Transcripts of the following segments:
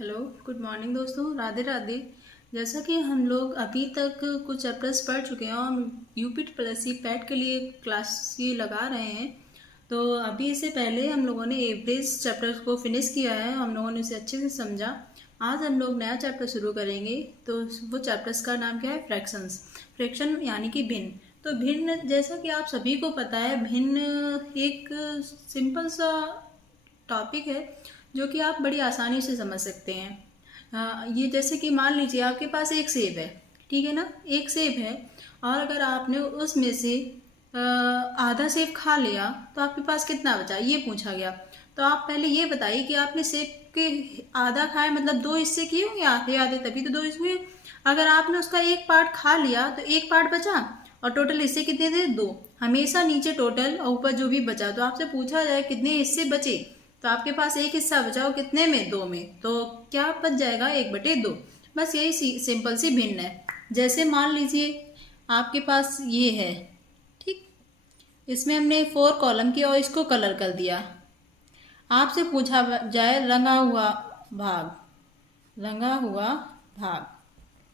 Hello, good morning दोस्तों, राधे राधे। जैसा कि हम लोग अभी तक कुछ चैप्टर्स पढ़ चुके हैं और यूपीट प्लस सी पैट के लिए क्लास ये लगा रहे हैं। तो अभी इससे पहले हम लोगों ने एवरेज चैप्टर को फिनिश किया है, हम लोगों ने इसे अच्छे से समझा। आज हम लोग नया चैप्टर शुरू करेंगे। तो वो चैप्टर्स का नाम क्या है? फ्रैक्शंस। फ्रैक्शन यानी कि भिन्न। तो भिन्न, जैसा कि आप सभी को पता है, भिन्न एक सिंपल सा टॉपिक है जो कि आप बड़ी आसानी से समझ सकते हैं। ये जैसे कि मान लीजिए आपके पास एक सेब है, ठीक है ना, एक सेब है और अगर आपने उसमें से आधा सेब खा लिया तो आपके पास कितना बचा, ये पूछा गया। तो आप पहले ये बताइए कि आपने सेब के आधा खाया, मतलब दो हिस्से किए होंगे, आधे आधे, तभी तो दो हिस्से हुए। अगर आपने उसका एक पार्ट खा लिया तो एक पार्ट बचा और टोटल हिस्से कितने थे? दो। हमेशा नीचे टोटल और ऊपर जो भी बचा। तो आपसे पूछा जाए कितने हिस्से बचे, तो आपके पास एक हिस्सा बचा हो, कितने में? दो में। तो क्या बच जाएगा? 1/2। बस यही सिंपल सी भिन्न है। जैसे मान लीजिए आपके पास ये है, ठीक, इसमें हमने 4 कॉलम किया और इसको कलर कर दिया। आपसे पूछा जाए रंगा हुआ भाग, रंगा हुआ भाग,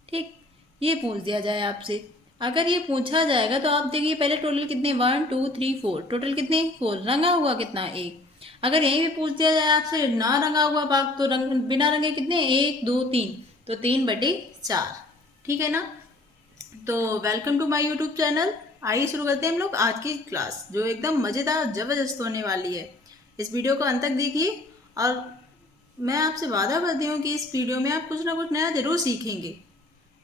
ठीक, ये पूछ दिया जाए आपसे। अगर ये पूछा जाएगा तो आप देखिए पहले टोटल कितने, 1 2 3 4, टोटल कितने? 4। रंगा हुआ कितना? 1। अगर यहीं भी पूछ दिया जाए आपसे ना रंगा हुआ भाग, तो बिना रंगे कितने? 1 2 3, तो 3/4। ठीक है ना। तो welcome to my YouTube channel. आइए शुरू करते हैं हम लोग आज की क्लास, जो एकदम मजेदार जबरदस्त होने वाली है। इस वीडियो को अंत तक देखिए और मैं आपसे वादा करती हूँ कि इस वीडियो में आप कुछ ना कुछ नया जरूर सीखेंगे।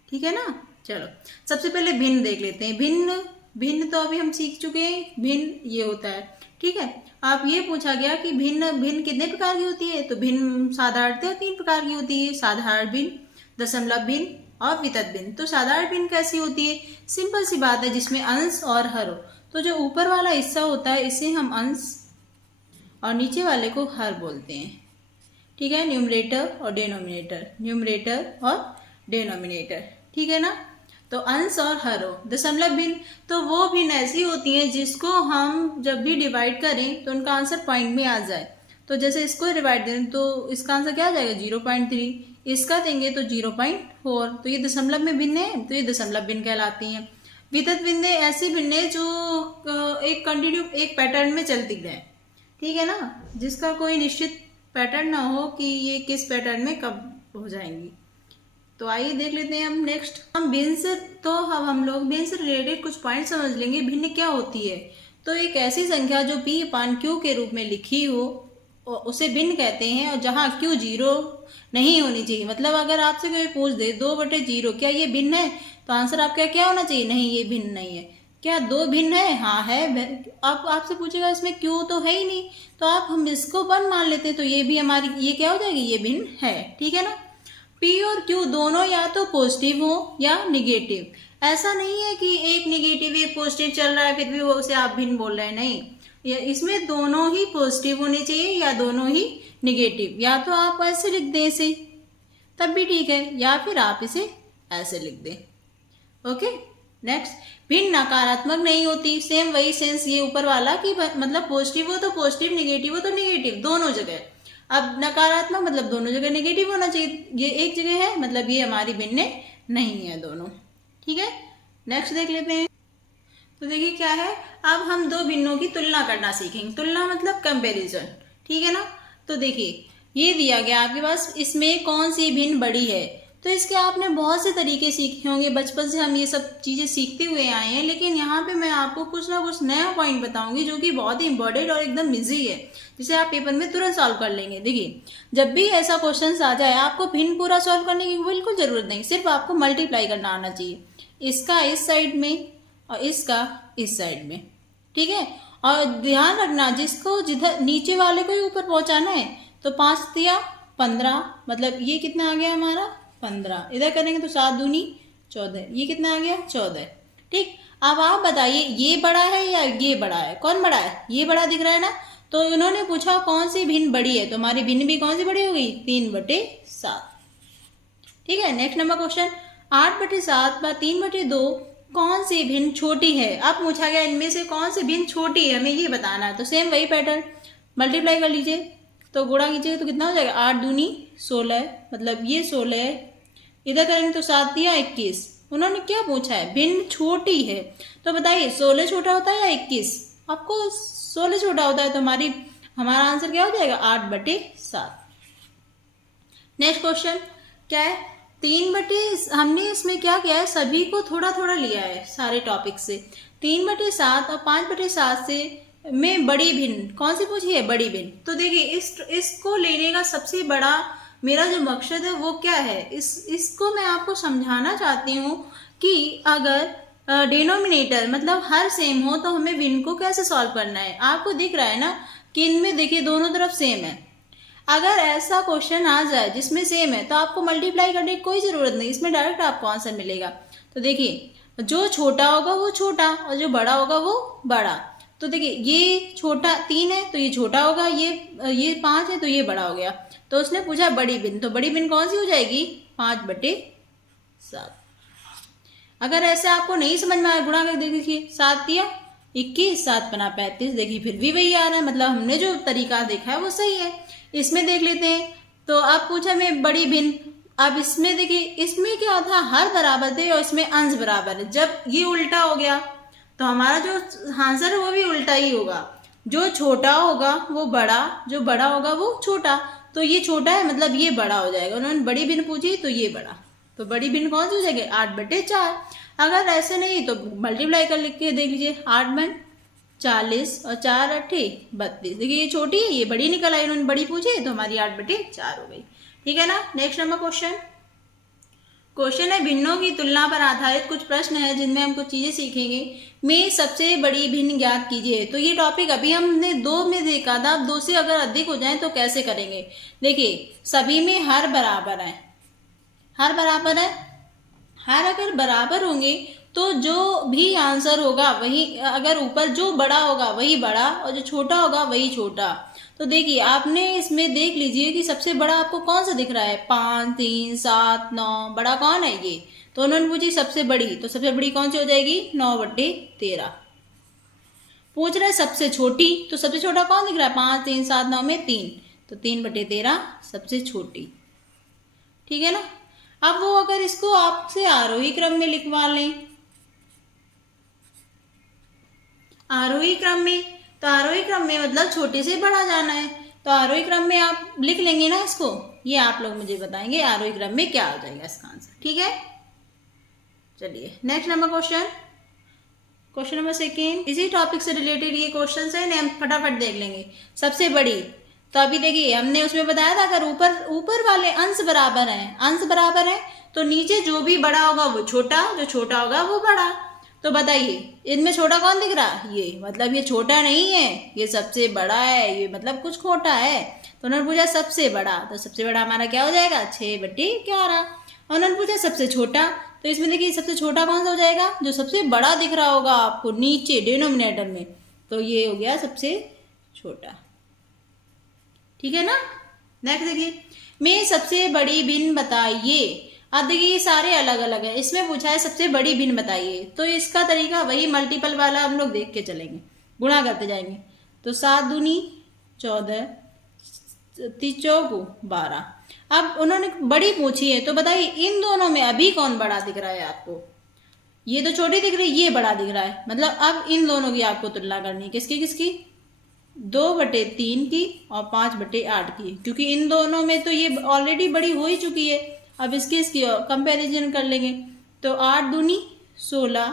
ठीक है ना। चलो सबसे पहले भिन्न देख लेते हैं। भिन्न, भिन्न तो अभी हम सीख चुके हैं। भिन्न ये होता है, ठीक है। आप ये पूछा गया कि भिन्न भिन्न कितने प्रकार की होती है, तो भिन्न साधारणतः 3 प्रकार की होती है। साधारण भिन्न, दशमलव भिन्न और वितत भिन्न। तो साधारण भिन्न कैसी होती है? सिंपल सी बात है, जिसमें अंश और हर हो। तो जो ऊपर वाला हिस्सा होता है इसे हम अंश और नीचे वाले को हर बोलते हैं। ठीक है, न्यूमरेटर और डिनोमिनेटर, न्यूमरेटर और डिनोमिनेटर, ठीक है ना। तो अंश और हर हो। दशमलव भिन्न, तो वो भिन्न ऐसी होती हैं जिसको हम जब भी डिवाइड करें तो उनका आंसर पॉइंट में आ जाए। तो जैसे इसको डिवाइड दें तो इसका आंसर क्या आ जाएगा? 0.3। इसका देंगे तो 0.4। तो ये दशमलव में भिन्न है, तो ये दशमलव भिन्न कहलाती हैं। वितत भिन्न ऐसी भिन्न है जो एक कंटिन्यू एक पैटर्न में चलती रहे, ठीक है ना, जिसका कोई निश्चित पैटर्न ना हो कि ये किस पैटर्न में कब हो जाएंगी। तो आइए देख लेते हैं हम नेक्स्ट। हम भिन्न से, तो हम लोग भिन्न से रिलेटेड कुछ पॉइंट समझ लेंगे। भिन्न क्या होती है? तो एक ऐसी संख्या जो P/Q के रूप में लिखी हो उसे भिन्न कहते हैं, और जहाँ Q 0 नहीं होनी चाहिए। मतलब अगर आपसे कोई पूछ दे 2/0 क्या ये भिन्न है, तो आंसर आपका क्या होना चाहिए? नहीं, ये भिन्न नहीं है। क्या 2 भिन्न है? हाँ है। आप आपसे पूछेगा इसमें Q तो है ही नहीं, तो आप हम इसको 1 मान लेते हैं, तो ये भी हमारी ये क्या हो जाएगी? ये भिन्न है, ठीक है ना। P और Q दोनों या तो पॉजिटिव हो या निगेटिव। ऐसा नहीं है कि एक निगेटिव एक पॉजिटिव चल रहा है फिर भी वो उसे आप भिन्न बोल रहे हैं, नहीं। इसमें दोनों ही पॉजिटिव होने चाहिए या दोनों ही निगेटिव। या तो आप ऐसे लिख दें इसे, तब भी ठीक है, या फिर आप इसे ऐसे लिख दें। Okay, next. भिन्न नकारात्मक नहीं होती। सेम वही सेंस ये ऊपर वाला कि मतलब पॉजिटिव हो तो पॉजिटिव, निगेटिव हो तो निगेटिव, दोनों जगह। अब नकारात्मक मतलब दोनों जगह निगेटिव होना चाहिए। ये एक जगह है, मतलब ये हमारी भिन्न नहीं है दोनों, ठीक है। नेक्स्ट देख लेते हैं। तो देखिए क्या है, अब हम दो भिन्नों की तुलना करना सीखेंगे। तुलना मतलब कंपैरिजन, ठीक है ना। तो देखिए ये दिया गया आपके पास, इसमें कौन सी भिन्न बड़ी है। तो इसके आपने बहुत से तरीके सीखे होंगे, बचपन से हम ये सब चीज़ें सीखते हुए आए हैं। लेकिन यहाँ पे मैं आपको कुछ ना कुछ नया पॉइंट बताऊंगी जो कि बहुत ही इंपॉर्टेंट और एकदम इजी है, जिसे आप पेपर में तुरंत सॉल्व कर लेंगे। देखिए जब भी ऐसा क्वेश्चन आ जाए, आपको भिन्न पूरा सॉल्व करने की बिल्कुल जरूरत नहीं, सिर्फ आपको मल्टीप्लाई करना आना चाहिए। इसका इस साइड में और इसका इस साइड में, ठीक है। और ध्यान रखना, जिसको जिधर नीचे वाले को ही ऊपर पहुंचाना है, तो 5 दिया 15, मतलब ये कितना आ गया हमारा? 15। इधर करेंगे तो 7 दूनी 14, ये कितना आ गया? 14, ठीक। अब आप बताइए ये बड़ा है या ये बड़ा है? कौन बड़ा है? ये बड़ा दिख रहा है ना। तो उन्होंने पूछा कौन सी भिन्न बड़ी है, तो हमारी भिन्न भी कौन सी बड़ी हो गई? 3/7, ठीक है। नेक्स्ट नंबर क्वेश्चन, 8/7 व 3/2 कौन सी भिन्न छोटी है। अब पूछा गया इनमें से कौन सी भिन्न छोटी है, हमें ये बताना है। तो सेम वही पैटर्न, मल्टीप्लाई कर लीजिए। तो गुणा कीजिएगा तो कितना हो जाएगा, 8 दूनी 16, मतलब ये 16 है, इधर करेंगे तो 7 दिया 21। उन्होंने क्या पूछा है, भिन्न छोटी है, तो बताइए 16 छोटा होता है या 21? आपको 16 छोटा होता है, तो हमारा आंसर क्या हो जाएगा, 8/7। नेक्स्ट क्वेश्चन क्या है, 3 हमने इसमें क्या किया है, सभी को थोड़ा थोड़ा लिया है सारे टॉपिक से। 3/7 और 5/7 से में बड़ी भिन्न कौन सी पूछी है, बड़ी भिन्न। तो देखिए इसको लेने का सबसे बड़ा मेरा जो मकसद है वो क्या है, इसको मैं आपको समझाना चाहती हूँ कि अगर डिनोमिनेटर मतलब हर सेम हो तो हमें भिन्न को कैसे सॉल्व करना है। आपको दिख रहा है ना कि इनमें देखिए दोनों तरफ सेम है। अगर ऐसा क्वेश्चन आ जाए जिसमें सेम है तो आपको मल्टीप्लाई करने की कोई जरूरत नहीं, इसमें डायरेक्ट आपको आंसर मिलेगा। तो देखिए जो छोटा होगा वो छोटा और जो बड़ा होगा वो बड़ा। तो देखिए ये छोटा 3 है तो ये छोटा होगा, ये 5 है तो ये बड़ा हो गया। तो उसने पूछा बड़ी भिन्न, तो बड़ी भिन्न कौन सी हो जाएगी, 5/7। अगर ऐसे आपको नहीं समझ में आया, गुणा कर देखिए, 7 दिया 21, 7 बना 35, देखिए फिर भी वही आ रहा है, मतलब हमने जो तरीका देखा है वो सही है। इसमें देख लेते हैं, तो अब पूछा मैं बड़ी भिन्न। अब इसमें देखिए, इसमें क्या था, हर बराबर थे और इसमें अंश बराबर है। जब ये उल्टा हो गया तो हमारा जो आंसर है वो भी उल्टा ही होगा। जो छोटा होगा वो बड़ा, जो बड़ा होगा वो छोटा। तो ये छोटा है मतलब ये बड़ा हो जाएगा। उन्होंने बड़ी भिन्न पूछी तो ये बड़ा, तो बड़ी भिन्न कौन सी हो जाएगी, 8/4। अगर ऐसे नहीं तो मल्टीप्लाई कर लिख के देख लीजिए, 8/40 और 4×8 32। देखिए ये छोटी है ये बड़ी निकल आई, उन्होंने बड़ी पूछी तो हमारी 8/4 हो गई। ठीक है ना। नेक्स्ट नंबर क्वेश्चन है भिन्नों की तुलना पर आधारित कुछ प्रश्न है जिनमें हम कुछ चीजें सीखेंगे। में सबसे बड़ी भिन्न ज्ञात कीजिए। तो ये टॉपिक अभी हमने 2 में देखा था, अब 2 से अगर अधिक हो जाए तो कैसे करेंगे। देखिए सभी में हर बराबर है, हर बराबर है, हर अगर बराबर होंगे तो जो भी आंसर होगा वही, अगर ऊपर जो बड़ा होगा वही बड़ा और जो छोटा होगा वही छोटा। तो देखिए आपने इसमें देख लीजिए कि सबसे बड़ा आपको कौन सा दिख रहा है, 5, 3, 7, 9, बड़ा कौन है ये। तो उन्होंने पूछी सबसे बड़ी, तो सबसे बड़ी कौन सी हो जाएगी, 9/13। पूछ रहे सबसे छोटी, तो सबसे छोटा कौन दिख रहा है, 5, 3, 7, 9 में 3, तो 3/13 सबसे छोटी। ठीक है ना। अब वो अगर इसको आपसे आरोही क्रम में लिखवा लें, आरोही क्रम में, तो आरोही क्रम में मतलब छोटे से बड़ा जाना है। तो आरोही क्रम में आप लिख लेंगे ना इसको, ये आप लोग मुझे बताएंगे आरोही क्रम में क्या आ जाएगा इसका आंसर। ठीक है, चलिए नेक्स्ट नंबर क्वेश्चन नंबर 2 इसी टॉपिक से रिलेटेड ये क्वेश्चन है, हम फटाफट देख लेंगे। सबसे बड़ी, तो अभी देखिए हमने उसमें बताया था अगर ऊपर वाले अंश बराबर हैं, अंश बराबर है तो नीचे जो भी बड़ा होगा वो छोटा, जो छोटा होगा वो बड़ा। तो बताइए इनमें छोटा कौन दिख रहा है, ये मतलब ये छोटा नहीं है, ये सबसे बड़ा है, ये मतलब कुछ छोटा है। तो उन्होंने पूछा सबसे बड़ा, तो सबसे बड़ा हमारा क्या हो जाएगा, 6/11। उन्होंने पूछा सबसे छोटा, तो इसमें देखिए सबसे छोटा कौन सा हो जाएगा, जो सबसे बड़ा दिख रहा होगा आपको नीचे डिनोमिनेटर में, तो ये हो गया सबसे छोटा। ठीक है ना। नेक्स्ट देखिए, में सबसे बड़ी भिन्न बताइए। अब देखिए ये सारे अलग अलग है, इसमें पूछा है सबसे बड़ी भिन्न बताइए, तो इसका तरीका वही मल्टीपल वाला हम लोग देख के चलेंगे, गुणा करते जाएंगे। तो 7 दूनी 14, 3 12। अब उन्होंने बड़ी पूछी है, तो बताइए इन दोनों में अभी कौन बड़ा दिख रहा है आपको, ये तो छोटी दिख रही है, ये बड़ा दिख रहा है। मतलब अब इन दोनों की आपको तुलना करनी है, किसकी 2/3 की और 5/8 की, क्योंकि इन दोनों में तो ये ऑलरेडी बड़ी हो ही चुकी है। अब इसकी कंपैरिजन कर लेंगे, तो 8 दूनी 16,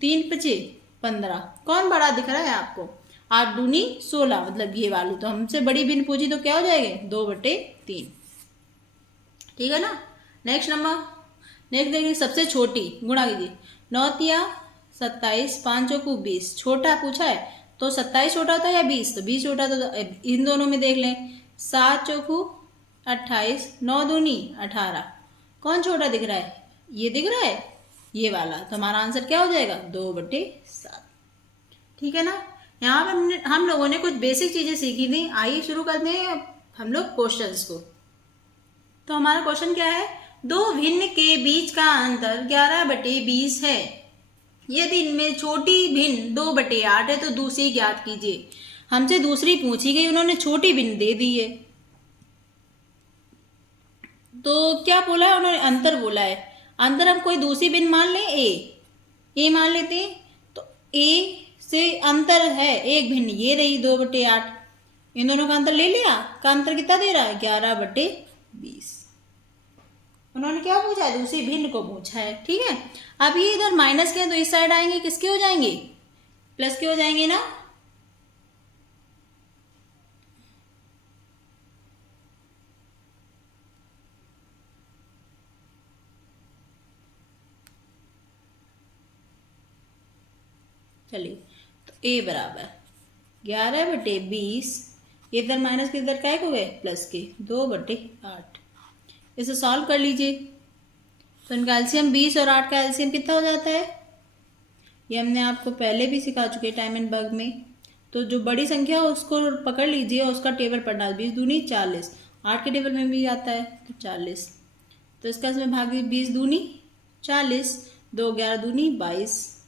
3×5 15, कौन बड़ा दिख रहा है आपको, 8 दूनी 16, मतलब ये वाली। तो हमसे बड़ी भिन्न पूछी तो क्या हो जाएगा, 2/3। ठीक है ना। नेक्स्ट देखिए सबसे छोटी, गुणा कीजिए, 9 27, 5 20। छोटा पूछा है तो 27 छोटा होता है या 20, तो 20 छोटा, तो इन दोनों में देख लें, 7 28, 9 दूनी 18, कौन छोटा दिख रहा है, ये दिख रहा है, ये वाला। तो हमारा आंसर क्या हो जाएगा, 2/7। ठीक है ना। यहाँ पे हम लोगों ने कुछ बेसिक चीजें सीखी थी। आइए शुरू करते हैं हम लोग क्वेश्चंस को। तो हमारा क्वेश्चन क्या है, 2 भिन्न के बीच का अंतर 11/20 है। यदि इनमें छोटी भिन्न 2/8 है तो दूसरी ज्ञात कीजिए। हमसे दूसरी पूछी गई, उन्होंने छोटी भिन्न दे दी है, तो क्या बोला है उन्होंने, अंतर बोला है। अंतर हम कोई दूसरी भिन्न मान लें, ए मान लेते हैं। तो ए से अंतर है एक भिन्न, ये रही 2/8। इन दोनों का अंतर ले लिया, का अंतर कितना दे रहा है 11/20। उन्होंने क्या पूछा है, दूसरी भिन्न को पूछा है। ठीक है, अब ये इधर माइनस के हैं तो इस साइड आएंगे, किसके हो जाएंगे, प्लस के हो जाएंगे ना। चलिए, तो ए बराबर 11/20, इधर माइनस के इधर क्या हो गए, प्लस के 2/8। इसे सॉल्व कर लीजिए। तो इनका एलसीएम 20 और 8 का एलसीएम कितना हो जाता है, ये हमने आपको पहले भी सिखा चुके टाइम एंड वर्क में। तो जो बड़ी संख्या है उसको पकड़ लीजिए और उसका टेबल पढ़ना, 20 दूनी 40, 8 के टेबल में भी आता है तो 40। तो इसका इसमें भाग 20 दूनी 40, 2 11 दूनी 22,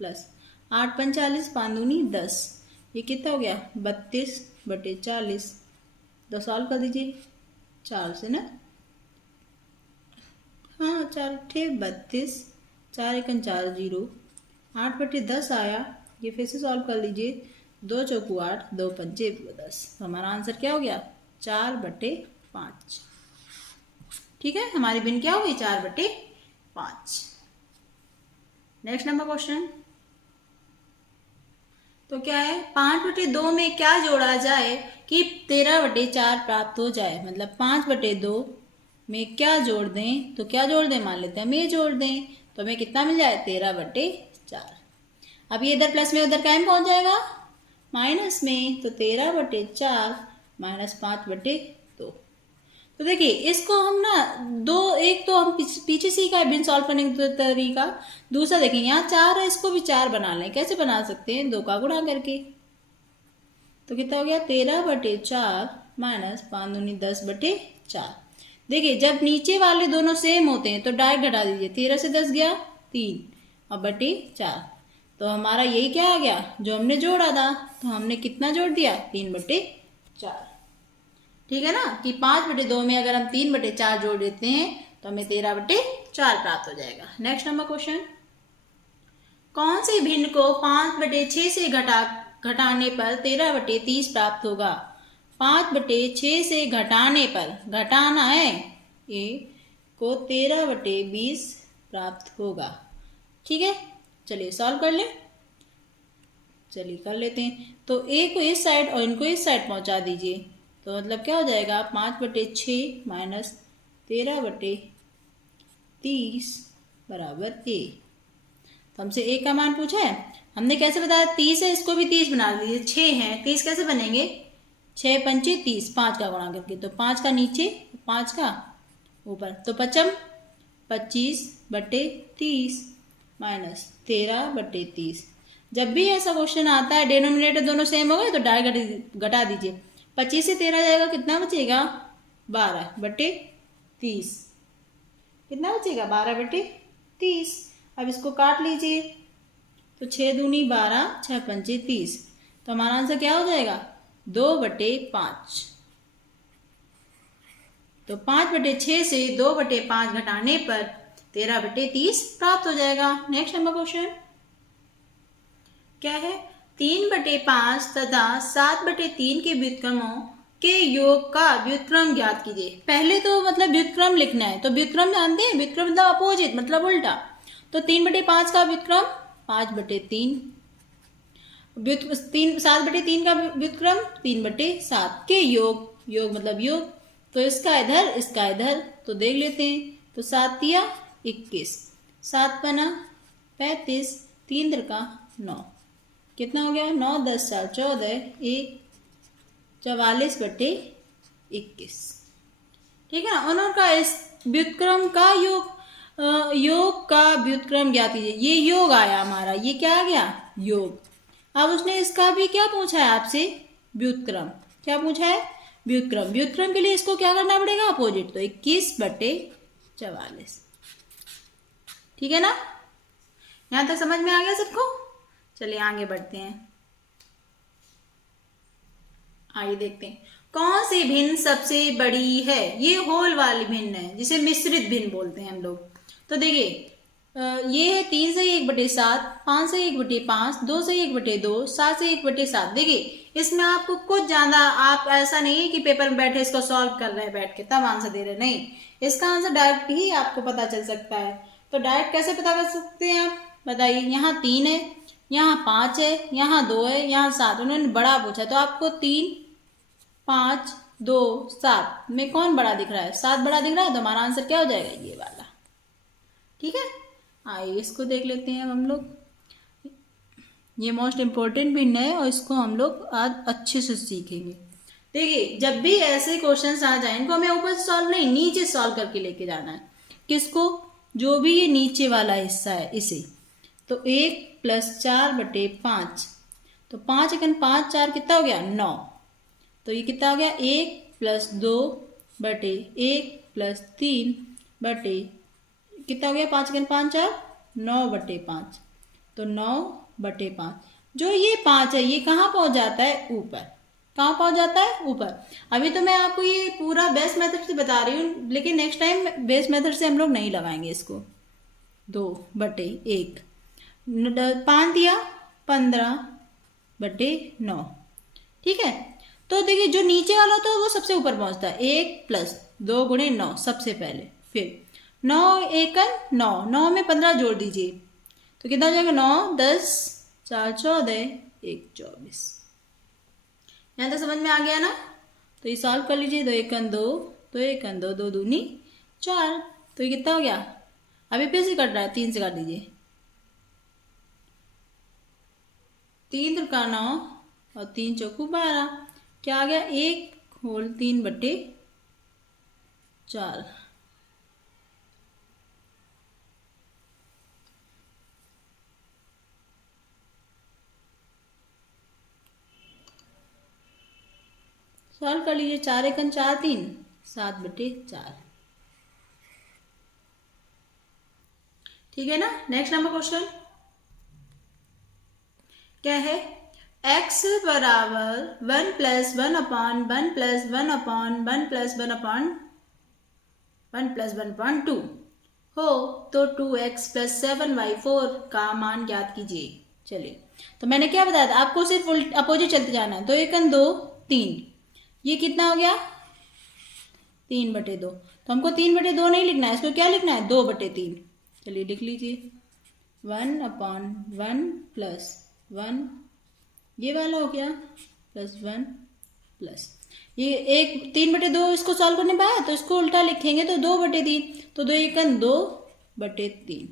प्लस 8 5 40, 5 दूनी 10, ये कितना हो गया 32/40। तो सॉल्व कर दीजिए 4 से ना, हाँ 4 थे 32, 4 1 4 0, 8/10 आया। ये फिर से सॉल्व कर लीजिए, 2 चौकू 8, 2 पंचे 10। तो हमारा आंसर क्या हो गया 4/5। ठीक है, हमारी भिन्न क्या हो गई 4/5। Next number question. तो क्या है, 5/2 में क्या जोड़ा जाए कि 13/4 प्राप्त हो जाए। मतलब 5/2 में क्या जोड़ दें, तो क्या जोड़ दें, मान लेते हैं हम ये जोड़ दें, तो हमें कितना मिल जाए 13/4। अब ये इधर प्लस में उधर कायम पहुंच जाएगा माइनस में, तो 13/4 माइनस 5/2। तो देखिए इसको हम ना एक तो हम पीछे सीखा है भिन्न सॉल्व करने का तरीका। दूसरा देखिए यहाँ 4 है, इसको भी 4 बना लें। कैसे बना सकते हैं, 2 का गुणा करके। तो कितना हो गया 13/4 माइनस 5 दूनी 10/4। देखिए जब नीचे वाले दोनों सेम होते हैं तो डायरेक्ट घटा दीजिए, 13 से 10 गया 3 और बटे 4। तो हमारा यही क्या आ गया जो हमने जोड़ा था, तो हमने कितना जोड़ दिया 3/4। ठीक है ना, कि 5/2 में अगर हम 3/4 जोड़ देते हैं तो हमें 13/4 प्राप्त हो जाएगा। नेक्स्ट नंबर क्वेश्चन, कौन सी भिन्न को 5/6 से घटाने पर 13/30 प्राप्त होगा। 5/6 से घटाने पर, घटाना है ए को 13/20 प्राप्त होगा। ठीक है, चलिए सॉल्व कर ले। चलिए कर लेते हैं। तो ए को इस साइड और इनको इस साइड पहुंचा दीजिए, तो मतलब क्या हो जाएगा 5/6 माइनस 13/30 बराबर ए। तो हमसे ए का मान पूछा है, हमने कैसे बताया 30 है, इसको भी 30 बना दीजिए। 6 है, 30 कैसे बनेंगे, 6 पंचे 30, 5 का गुणा करके। तो 5 का नीचे 5 का ऊपर, तो 5 25/30 माइनस 13/30। जब भी ऐसा क्वेश्चन आता है डिनोमिनेटर दोनों सेम हो गए तो डायरेक्ट घटा दीजिए। 25 से 13 जाएगा, कितना बचेगा 12/30। कितना बचेगा 12/30। अब इसको काट लीजिए, तो 6 दूनी 12, 6 पंचे 30। तो हमारा आंसर क्या हो जाएगा 2/5। तो 5/6 से 2/5 घटाने पर 13/30 प्राप्त हो जाएगा। नेक्स्ट नंबर क्वेश्चन क्या है, 3/5 तथा 7/3 के व्युत्क्रमों के योग का व्युत्क्रम ज्ञात कीजिए। पहले तो मतलब व्युत्क्रम लिखना है, तो व्युत्क्रम जानते हैं, व्युत्क्रम मतलब अपोजिट मतलब उल्टा। तो 3/5 का व्युत्क्रम 5/3, 7/3 का व्युत्क्रम 3/7 के योग, योग मतलब योग। तो इसका इधर तो देख लेते हैं। तो 7 तिया 21, 7 पना 35, 3 का 9, कितना हो गया 9 10 4 14, 1 44/21। ठीक है ना, उनका इस व्युत्क्रम का योग का व्युत्क्रम ज्ञात कीजिए। ये योग आया हमारा, ये क्या आ गया योग। अब उसने इसका भी क्या पूछा है आपसे, व्युत्क्रम। क्या पूछा है व्युत्क्रम। व्युत्क्रम के लिए इसको क्या करना पड़ेगा अपोजिट, तो 21/44। ठीक है ना, यहां तक समझ में आ गया सबको। चलिए आगे बढ़ते हैं, आइए देखते हैं। कौन सी भिन्न सबसे बड़ी है? ये होल वाली भिन्न है, जिसे मिश्रित भिन्न बोलते हैं हम लोग। तो देखिए ये है 3 से 1/7, 5 से 1/5, 2 से 1/2, 7 से 1/7। देखिए इसमें आपको कुछ ज्यादा, आप ऐसा नहीं है कि पेपर में बैठे इसको सॉल्व कर रहे हैं बैठ के तब आंसर दे रहे, नहीं, इसका आंसर डायरेक्ट ही आपको पता चल सकता है। तो डायरेक्ट कैसे पता कर सकते हैं आप, बताइए। यहाँ 3 है, यहाँ 5 है, यहाँ 2 है, यहाँ 7। उन्होंने बड़ा पूछा तो आपको 3, 5, 2, 7 में कौन बड़ा दिख रहा है? 7 बड़ा दिख रहा है, तो हमारा आंसर क्या हो जाएगा? ये वाला। ठीक है, आइए इसको देख लेते हैं हम लोग। ये मोस्ट इम्पोर्टेंट भिन्न है और इसको हम लोग आज अच्छे से सीखेंगे। देखिए जब भी ऐसे क्वेश्चंस आ जाए, इनको हमें ऊपर से सॉल्व नहीं, नीचे सॉल्व करके लेके जाना है। किसको? जो भी ये नीचे वाला हिस्सा है इसे। तो 1 + 4/5, तो 5 × 5 4 कितना हो गया? 9। तो ये कितना हो गया? 1 + 2/1 + 3 कितना हो गया? 5 × 5 4, 9/5। तो 9/5। जो ये 5 है ये कहाँ पहुंच जाता है? ऊपर। कहाँ पहुंच जाता है? ऊपर। अभी तो मैं आपको ये पूरा बेस मेथड से बता रही हूँ, लेकिन नेक्स्ट टाइम बेस मेथड से हम लोग नहीं लगाएंगे इसको। 2/1, 5 दिया 15/9। ठीक है, तो देखिए जो नीचे वाला होता है वो सबसे ऊपर पहुंचता है। 1 + 2 × 9 सबसे पहले, फिर 9 1 9, 9 में 15 जोड़ दीजिए तो कितना हो जाएगा? 9 10 4 14 1 24। यहाँ तक समझ में आ गया ना? तो ये सॉल्व कर लीजिए। 2 1 2, 2 1 2, 2 दूनी 4। तो ये कितना हो गया? अभी फिर से कट रहा है, 3 से काट दीजिए। 3 × 9 और 3 × 4 12। क्या आ गया? 1 होल 3/4। सॉल्व कर लीजिए। 4 1 4 3, 7/4। ठीक है ना? नेक्स्ट नंबर क्वेश्चन क्या है? x = 1 + 1/1 + 1/1 + 1/1 + 1/2 हो तो 2x + 7y4 का मान ज्ञात कीजिए। चलिए, तो मैंने क्या बताया था आपको? सिर्फ अपोजिट चलते जाना है। 2 1 2 3, ये कितना हो गया? 3/2। तो हमको 3/2 नहीं लिखना है, इसको क्या लिखना है? 2/3। चलिए लिख लीजिए। 1/1 + 1, ये वाला हो गया, +1 प्लस ये 3/2 इसको सॉल्व करने पाया, तो इसको उल्टा लिखेंगे तो 2/3। तो 2 1 2/3।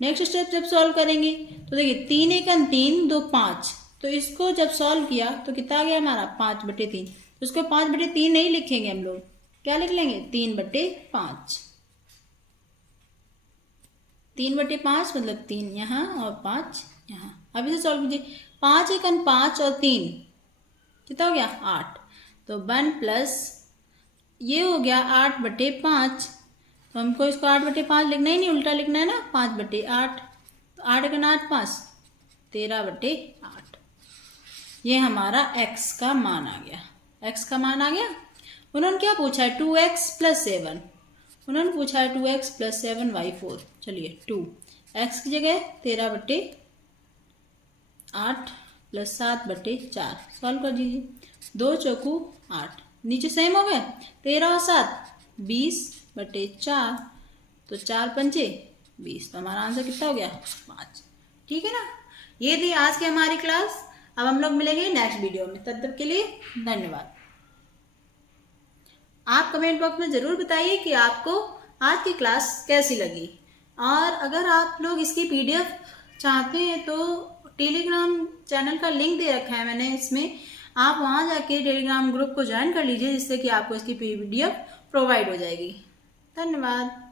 नेक्स्ट स्टेप जब सॉल्व करेंगे तो देखिए 3 1 3 2 5, तो इसको जब सॉल्व किया तो कितना आ गया हमारा? 5/3। तो इसको 5/3 नहीं लिखेंगे हम लोग, क्या लिख लेंगे? 3/5। 3/5 मतलब 3 यहाँ और 5 यहाँ। अब इसे सॉल्व कीजिए। 5 1 5 और 3 कितना हो गया? 8। तो 1 प्लस ये हो गया 8/5। तो हमको इसको 8/5 लिखना ही नहीं, उल्टा लिखना है ना, 5/8। तो 8 1 8 5, 13/8। ये हमारा x का मान आ गया। x का मान आ गया। उन्होंने क्या पूछा है? 2x + 7। उन्होंने पूछा है 2x + 7y4। चलिए 2x की जगह 13/8 + 7/4 सॉल्व कर दीजिए। 2 चौकू 8, नीचे सेम हो गए। 13 और 7 20/4। तो 4 पंचे 20। तो हमारा आंसर कितना हो गया? 5। ठीक है ना? ये थी आज की हमारी क्लास। अब हम लोग मिलेंगे नेक्स्ट वीडियो में, तब तक के लिए धन्यवाद। आप कमेंट बॉक्स में ज़रूर बताइए कि आपको आज की क्लास कैसी लगी, और अगर आप लोग इसकी PDF चाहते हैं तो टेलीग्राम चैनल का लिंक दे रखा है मैंने इसमें, आप वहाँ जाके टेलीग्राम ग्रुप को ज्वाइन कर लीजिए, जिससे कि आपको इसकी PDF प्रोवाइड हो जाएगी। धन्यवाद।